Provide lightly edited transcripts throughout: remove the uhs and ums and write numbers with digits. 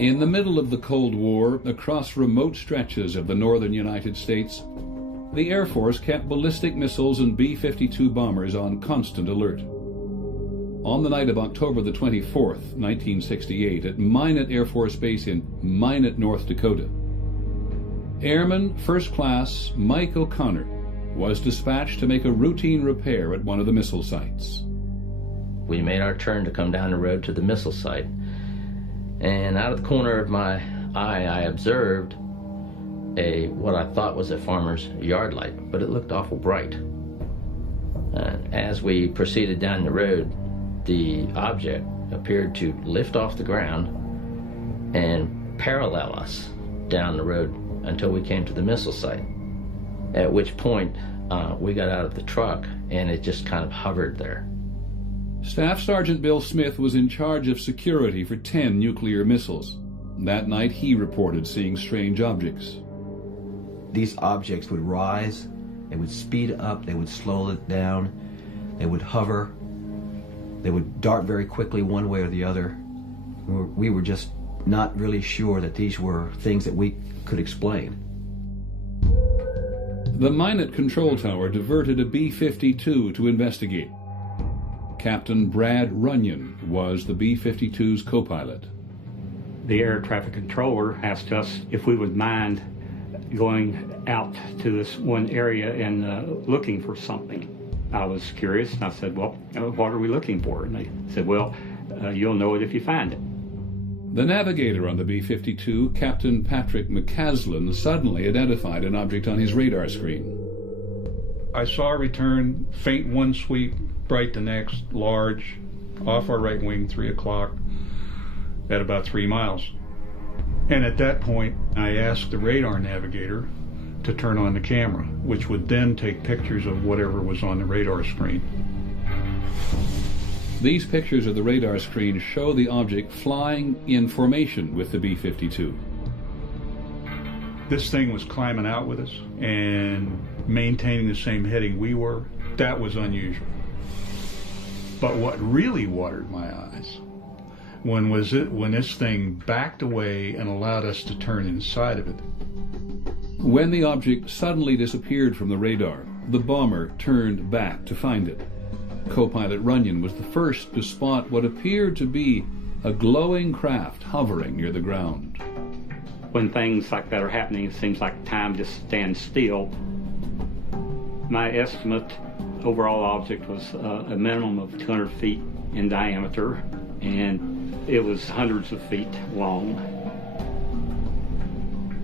In the middle of the Cold War, across remote stretches of the northern United States, the Air Force kept ballistic missiles and B-52 bombers on constant alert. On the night of October the 24th, 1968, at Minot Air Force Base in Minot, North Dakota, Airman First Class Mike O'Connor was dispatched to make a routine repair at one of the missile sites. We made our turn to come down the road to the missile site, and out of the corner of my eye I observed what I thought was a farmer's yard light, but it looked awful bright. As we proceeded down the road, the object appeared to lift off the ground and parallel us down the road until we came to the missile site, at which point we got out of the truck and it just kind of hovered there. Staff Sergeant Bill Smith was in charge of security for 10 nuclear missiles. That night he reported seeing strange objects. These objects would rise, they would speed up, they would slow it down, they would hover, they would dart very quickly one way or the other. We were just not really sure that these were things that we could explain. The Minot control tower diverted a B-52 to investigate. Captain Brad Runyon was the B-52's co-pilot. The air traffic controller asked us if we would mind going out to this one area and looking for something. I was curious, and I said, well, what are we looking for? And they said, well, you'll know it if you find it. The navigator on the B-52, Captain Patrick McCaslin, suddenly identified an object on his radar screen. I saw a return, faint one sweep, bright the next, large, off our right wing, 3 o'clock, at about 3 miles. And at that point, I asked the radar navigator to turn on the camera, which would then take pictures of whatever was on the radar screen. These pictures of the radar screen show the object flying in formation with the B-52. This thing was climbing out with us and maintaining the same heading we were. That was unusual. But what really watered my eyes when this thing backed away and allowed us to turn inside of it. When the object suddenly disappeared from the radar, the bomber turned back to find it. Co-pilot Runyon was the first to spot what appeared to be a glowing craft hovering near the ground. When things like that are happening, it seems like time just stands still. My estimate, overall object was a minimum of 200 feet in diameter, and it was hundreds of feet long.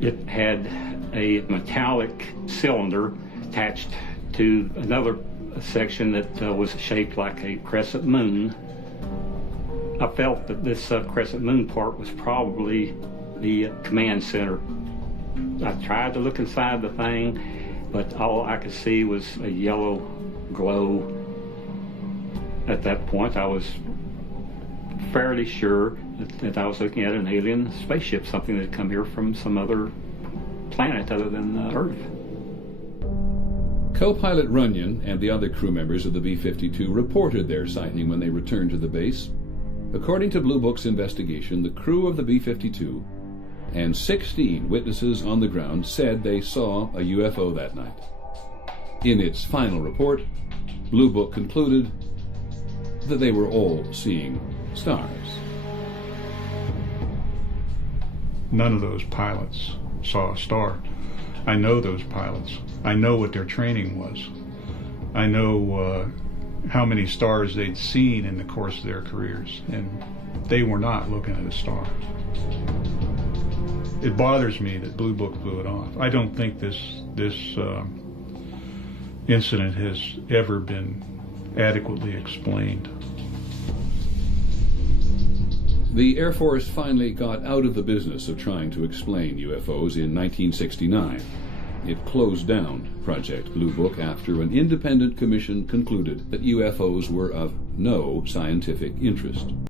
It had a metallic cylinder attached to another section that was shaped like a crescent moon. I felt that this crescent moon part was probably the command center. I tried to look inside the thing, but all I could see was a yellow glow. At that point, I was fairly sure that I was looking at an alien spaceship, something that had come here from some other planet other than Earth. Co-pilot Runyon and the other crew members of the B-52 reported their sighting when they returned to the base. According to Blue Book's investigation, the crew of the B-52 and 16 witnesses on the ground said they saw a UFO that night. In its final report, Blue Book concluded that they were all seeing stars. None of those pilots saw a star. I know those pilots. I know what their training was. I know how many stars they'd seen in the course of their careers, and they were not looking at a star. It bothers me that Blue Book blew it off. I don't think this incident has ever been adequately explained. The Air Force finally got out of the business of trying to explain UFOs in 1969. It closed down Project Blue Book after an independent commission concluded that UFOs were of no scientific interest.